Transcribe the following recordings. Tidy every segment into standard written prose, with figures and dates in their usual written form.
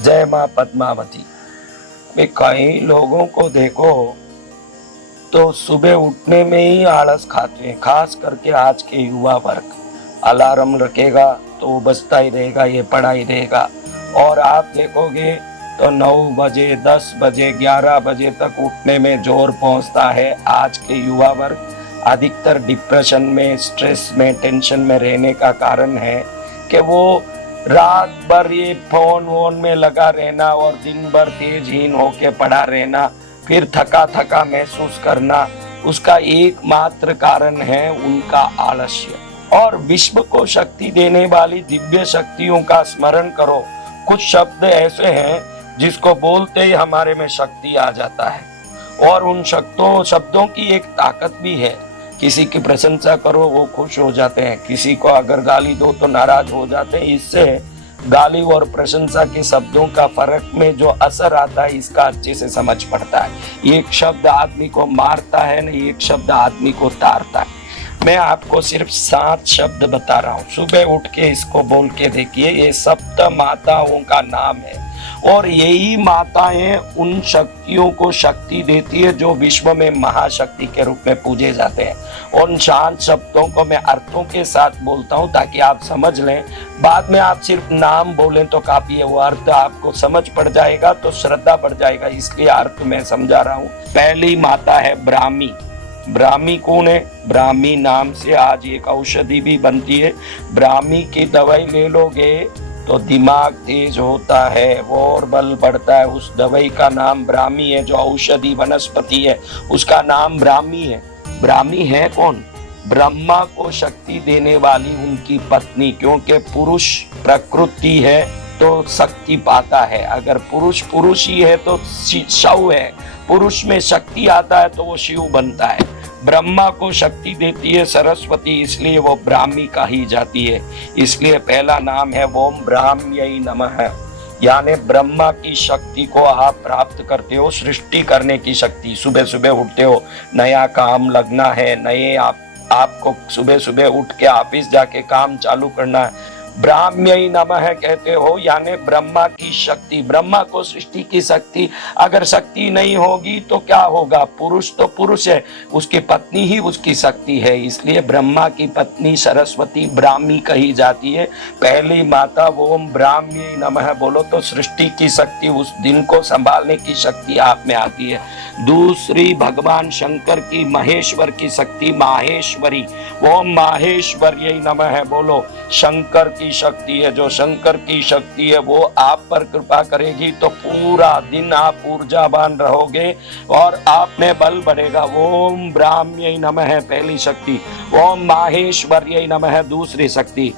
जय माँ पद्मावती। वे कई लोगों को देखो तो सुबह उठने में ही आलस खाते हैं, खास करके आज के युवा वर्ग। अलार्म रखेगा तो वो बजता ही रहेगा, ये पड़ा ही रहेगा। और आप देखोगे तो 9 बजे, 10 बजे, 11 बजे तक उठने में जोर पहुंचता है। आज के युवा वर्ग अधिकतर डिप्रेशन में, स्ट्रेस में, टेंशन में रहने का कारण है कि वो रात भर ये फोन वोन में लगा रहना और दिन भर तेजहीन होके पड़ा रहना, फिर थका थका महसूस करना, उसका एकमात्र कारण है उनका आलस्य। और विश्व को शक्ति देने वाली दिव्य शक्तियों का स्मरण करो। कुछ शब्द ऐसे हैं जिसको बोलते ही हमारे में शक्ति आ जाता है और उन शब्दों की एक ताकत भी है। किसी की प्रशंसा करो वो खुश हो जाते हैं, किसी को अगर गाली दो तो नाराज हो जाते हैं। इससे गाली और प्रशंसा के शब्दों का फर्क में जो असर आता है इसका अच्छे से समझ पड़ता है। एक शब्द आदमी को मारता है ना, एक शब्द आदमी को तारता है। मैं आपको सिर्फ 7 शब्द बता रहा हूँ, सुबह उठ के इसको बोल के देखिए। ये सप्त माताओं का नाम है और यही माताएं उन शक्तियों को शक्ति देती है जो विश्व में महाशक्ति के रूप में पूजे जाते हैं। उन शांत शब्दों को मैं अर्थों के साथ बोलता हूँ ताकि आप समझ लें। बाद में आप सिर्फ नाम बोलें तो काफी है, वो अर्थ आपको समझ पड़ जाएगा तो श्रद्धा बढ़ जाएगा, इसलिए अर्थ मैं समझा रहा हूँ। पहली माता है ब्राह्मी। ब्राह्मी कौन है? ब्राह्मी नाम से आज एक औषधि भी बनती है। ब्राह्मी की दवाई ले लोगे तो दिमाग तेज होता है और बल बढ़ता है। उस दवाई का नाम ब्राह्मी है। जो औषधि वनस्पति है उसका नाम ब्राह्मी है। ब्राह्मी है कौन? ब्रह्मा को शक्ति देने वाली उनकी पत्नी, क्योंकि पुरुष प्रकृति है तो शक्ति पाता है। अगर पुरुष ही है तो शिव है, पुरुष में शक्ति आता है तो वो शिव बनता है। ब्रह्मा को शक्ति देती है सरस्वती, इसलिए वो ब्राह्मी कही जाती है। इसलिए पहला नाम है ओम ब्राह्म्यै नमः, यानी ब्रह्मा की शक्ति को आप प्राप्त करते हो, सृष्टि करने की शक्ति। सुबह सुबह उठते हो, नया काम लगना है, आपको सुबह सुबह उठ के ऑफिस जाके काम चालू करना है, ब्राह्म्यै नमः कहते हो, यानी ब्रह्मा की शक्ति, ब्रह्मा को सृष्टि की शक्ति। अगर शक्ति नहीं होगी तो क्या होगा? पुरुष तो पुरुष है, उसकी पत्नी ही उसकी शक्ति है, इसलिए ब्रह्मा की पत्नी सरस्वती ब्राह्मी कही जाती है। पहली माता ओम ब्राह्म्यै नमः बोलो तो सृष्टि की शक्ति, उस दिन को संभालने की शक्ति आप में आती है। दूसरी भगवान शंकर की, महेश्वर की शक्ति माहेश्वरी, ओम माहेश्वर्यै नमः बोलो। शंकर की शक्ति है, जो शंकर की शक्ति है वो आप पर कृपा करेगी तो पूरा दिन आप ऊर्जावान रहोगे और आप में बल बढ़ेगा। ओम ब्राह्म्यै नमः पहली शक्ति, ओम माहेश्वर्यै नमः दूसरी शक्ति।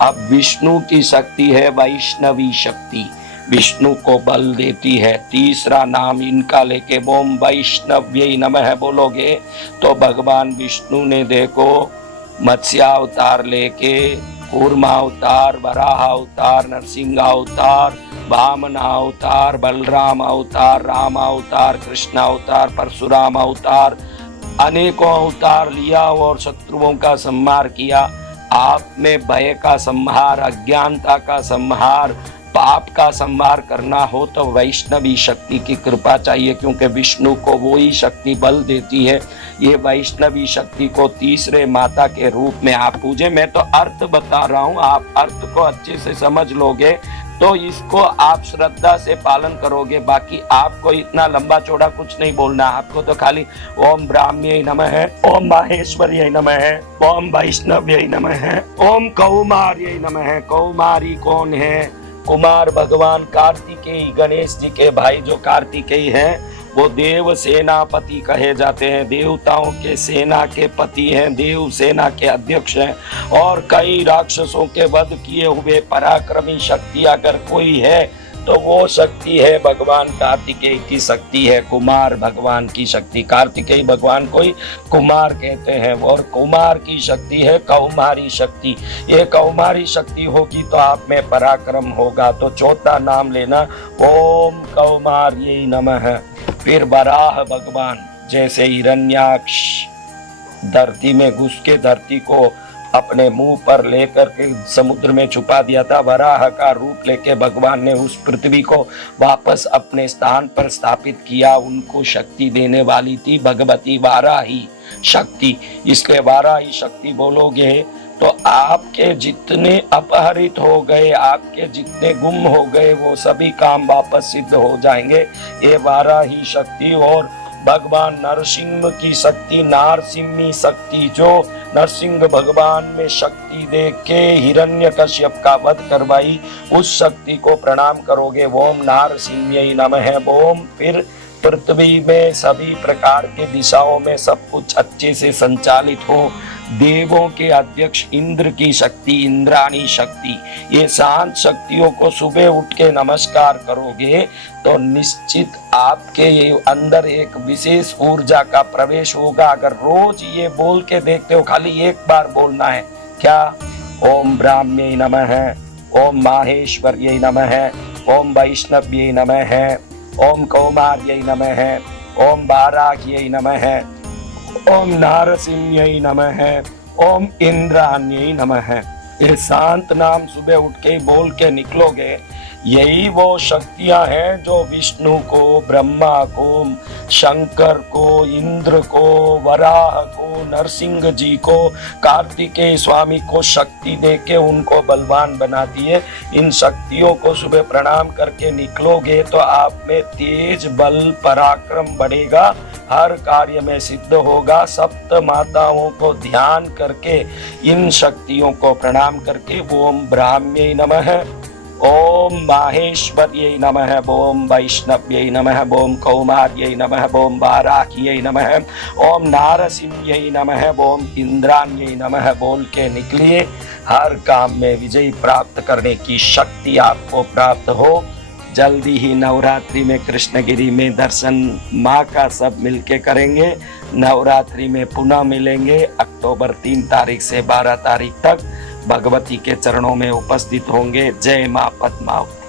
अब विष्णु की शक्ति है वैष्णवी शक्ति, विष्णु को बल देती है। तीसरा नाम इनका लेके ओम वैष्णव्यै नमः बोलोगे तो भगवान विष्णु ने देखो मत्स्यावतार लेके कूर्मा अवतार, वराह अवतार, नरसिंह अवतार, वामन अवतार, बलराम अवतार, राम अवतार, कृष्ण अवतार, परशुराम अवतार, अनेकों अवतार लिया और शत्रुओं का संहार किया। आप में भय का संहार, अज्ञानता का संहार, पाप का संहार करना हो तो वैष्णवी शक्ति की कृपा चाहिए, क्योंकि विष्णु को वो ही शक्ति बल देती है। ये वैष्णवी शक्ति को तीसरे माता के रूप में आप पूजे। मैं तो अर्थ बता रहा हूँ, आप अर्थ को अच्छे से समझ लोगे तो इसको आप श्रद्धा से पालन करोगे। बाकी आपको इतना लंबा चौड़ा कुछ नहीं बोलना, आपको तो खाली ओम ब्राह्म्यै नमः, ओम माहेश्वर्यै नमः, ओम वैष्णव्यै नमः, ओम कौमार्यै नमः। कौमारी कौन है? कुमार भगवान कार्तिकेय, गणेश जी के भाई जो कार्तिकेय हैं वो देव सेनापति कहे जाते हैं, देवताओं के सेना के पति हैं, देव सेना के अध्यक्ष हैं और कई राक्षसों के वध किए हुए पराक्रमी शक्ति अगर कोई है तो वो शक्ति है भगवान कार्तिकेय की शक्ति है, कुमार भगवान की शक्ति। कार्तिकेय भगवान को ही कुमार कहते हैं और कुमार की शक्ति है कौमारी शक्ति। ये कौमारी शक्ति होगी तो आप में पराक्रम होगा। तो चौथा नाम लेना ओम कौमार्यै नमः। फिर वराह भगवान, जैसे हिरण्याक्ष धरती में घुस के धरती को अपने मुंह पर लेकर के समुद्र में छुपा दिया था। वराह का रूप लेके भगवान ने उस पृथ्वी को वापस अपने स्थान पर स्थापित किया। उनको शक्ति देने वाली थी भगवती वाराही शक्ति, इसलिए वाराही शक्ति बोलोगे तो आपके जितने अपहरित हो गए, आपके जितने गुम हो गए, वो सभी काम वापस सिद्ध हो जाएंगे। ये वाराही शक्ति और भगवान नरसिंह की शक्ति, नारसिंही शक्ति, जो नरसिंह भगवान में शक्ति दे के हिरण्यकश्यप का वध करवाई, उस शक्ति को प्रणाम करोगे। ओम नारसिंह्यै नमः। ओम फिर पृथ्वी में सभी प्रकार के दिशाओं में सब कुछ अच्छे से संचालित हो। देवों के अध्यक्ष इंद्र की शक्ति, इंद्राणी शक्ति, ये शांत शक्तियों को सुबह उठ के नमस्कार करोगे तो निश्चित आपके अंदर एक विशेष ऊर्जा का प्रवेश होगा। अगर रोज ये बोल के देखते हो, खाली एक बार बोलना है, क्या? ओम ब्राह्म्यै नमः, ओम माहेश्वर्यै नमः, ओम वैष्णव्यै नमः, ओम कौमार्यै नमः, ओम वाराह्यै नमः, ओम नारसिंह्यै नमः, ओम इंद्राण्यै नमः। ये शांत नाम सुबह उठ के बोल के निकलोगे, यही वो शक्तियां हैं जो विष्णु को, ब्रह्मा को, शंकर को, इंद्र को, वराह को, नरसिंह जी को, कार्तिकेय स्वामी को शक्ति देके उनको बलवान बनाती है। इन शक्तियों को सुबह प्रणाम करके निकलोगे तो आप में तेज, बल, पराक्रम बढ़ेगा, हर कार्य में सिद्ध होगा। सप्त माताओं को ध्यान करके, इन शक्तियों को प्रणाम करके ओम ब्राह्म्यै नमः, ओम माहेश्वर्यै नमः, ओम वैष्णव्यै नमः, ओम कौमार्यै नमः, ओम वाराह्यै नमः, ओम नारसिंह्यै नमः, ओम इंद्राण्यै नमः बोल के निकलिए। हर काम में विजय प्राप्त करने की शक्ति आपको प्राप्त हो। जल्दी ही नवरात्रि में कृष्णगिरी में दर्शन माँ का सब मिलके करेंगे। नवरात्रि में पुनः मिलेंगे अक्टूबर 3 तारीख से 12 तारीख तक। भगवती के चरणों में उपस्थित होंगे। जय माँ पद्मावती।